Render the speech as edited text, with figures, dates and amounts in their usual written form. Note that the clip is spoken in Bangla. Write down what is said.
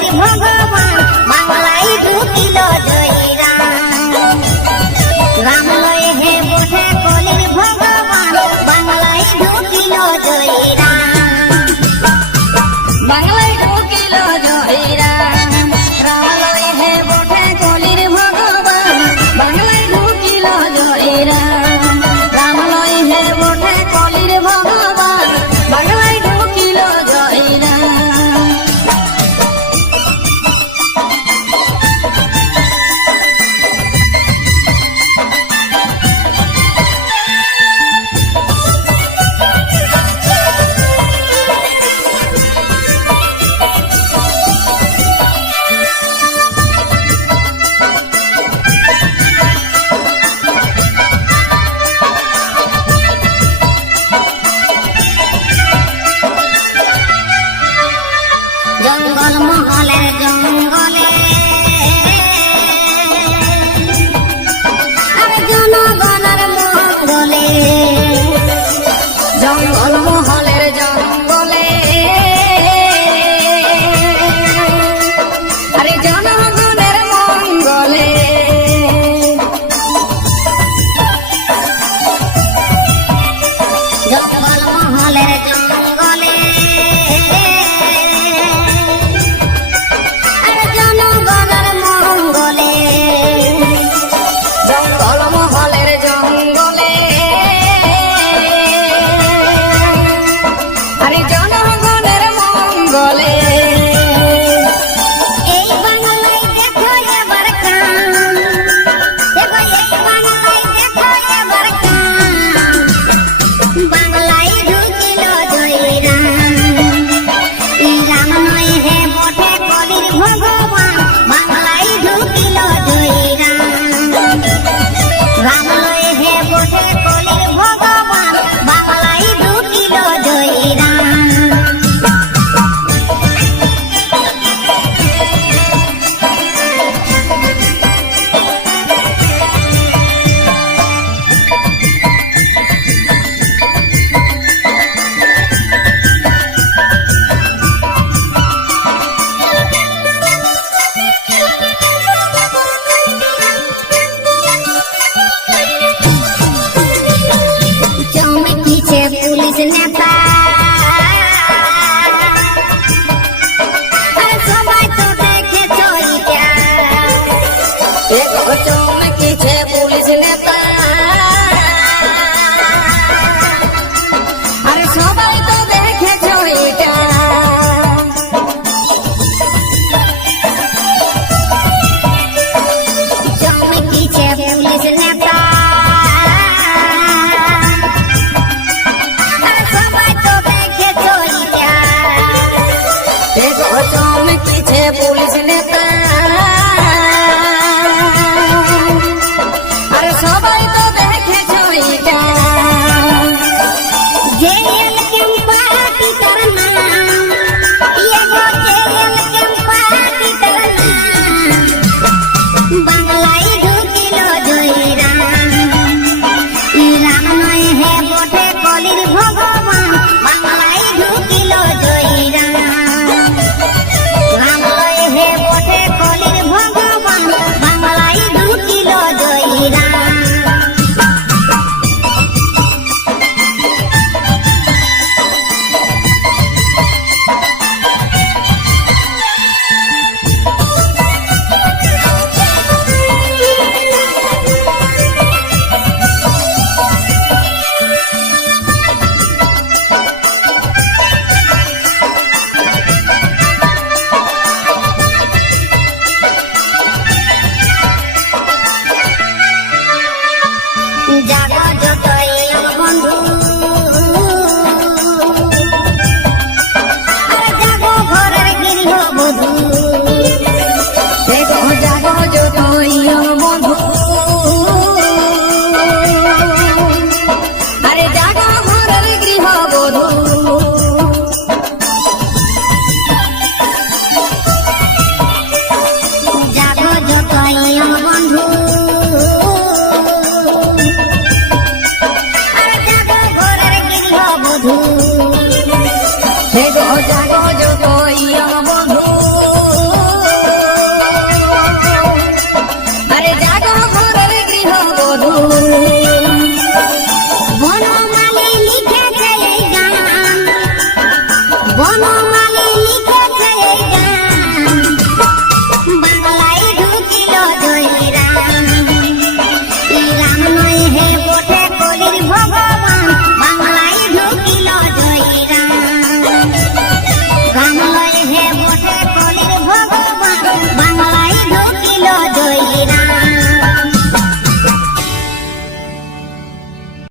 কলির ভগবান বাংলায় ঢুকিল জয়রাম রাম লয়ে হে বটে কলির ভগবান বাংলায় ঢুকিল জয়রাম বাংলায় ঢুকিল জয়রাম রাম লয়ে হে বটে কলির ভগবান বাংলায় ঢুকিল জয়রাম রাম লয়ে হে বটে কলির ভগবান বাংলায় ঢুকিল জয়রাম জঙ্গল মহলের জঙ্গলে আর জনগণের মঙ্গলে জঙ্গল মহলের জঙ্গলে আরে জনগণের মঙ্গলে জঙ্গল মহলের জঙ্গলে জনগণের মঙ্গলে জঙ্গল মহলের জঙ্গলে আরে জনগণের মঙ্গলে এই বাংলায় দেখো এবার কাম দেখো এই বাংলায় দেখো এবার কাম বাংলায় ঢুকিল জয়রাম রাম নয় হে বটে কলির ভগবান বাংলায় ঢুকিল জয়রাম রাম নয় হে বটে কলির ভগবান বাংলায় ঢুকিল জয়রাম চমকিছে পুলিশ নেতা আর সবাই তো দেখেছ এটা চমকিছে পুলিশ নেতা আর সবাই তো দেখেছ এটা চমকিছে পুলিশ নেতা চমকিছে পুলিশ নেতা